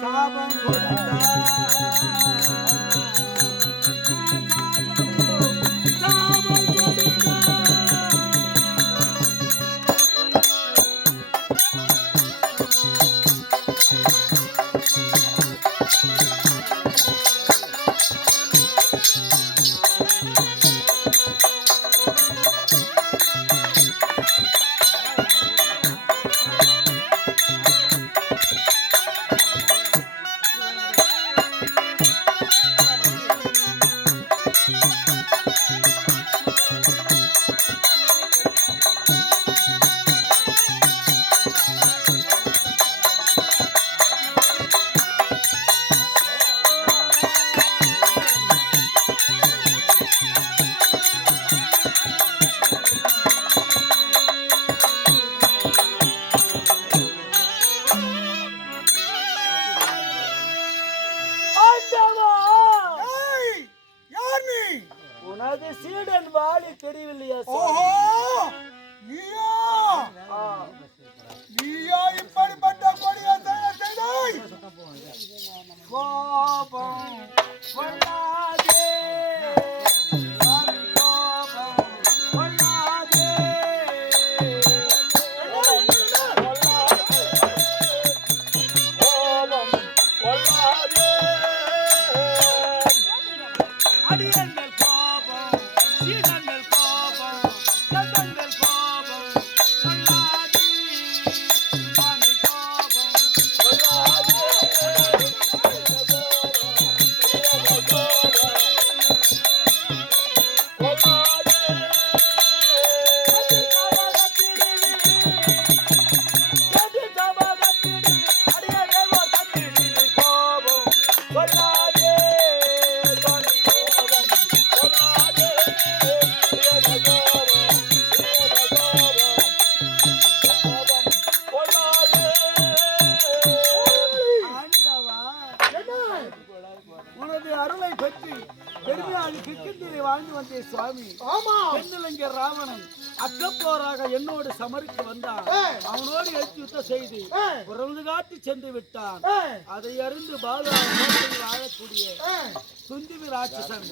சாபம் சீடன் வாலி தெரியவில்லையா? ஓஹோ, நீயா இப்படிப்பட்ட கொடிய செய்தாய்? கோபம் கொள்ளாதே, அடியங்கள் கோபம் சீடங்கள் கோபம் தந்தங்கள் கோபம் கொள்ளாதே, சாமி கோபம் கொள்ளாதே, உனது அருளை பற்றி பெருமையாக கிருஷ்ணகிரி வாழ்ந்து வந்தே சுவாமி. தென்னிலங்கை ராவணன் அக்கப்போராக என்னோடு சமருக்கு வந்தான். அவனோடு எழுத்து யுத்தம் செய்து புறந்து காட்டி சென்று விட்டான். அதை அறிந்து பாலா வாழக்கூடிய சுந்திவி ராட்சசன்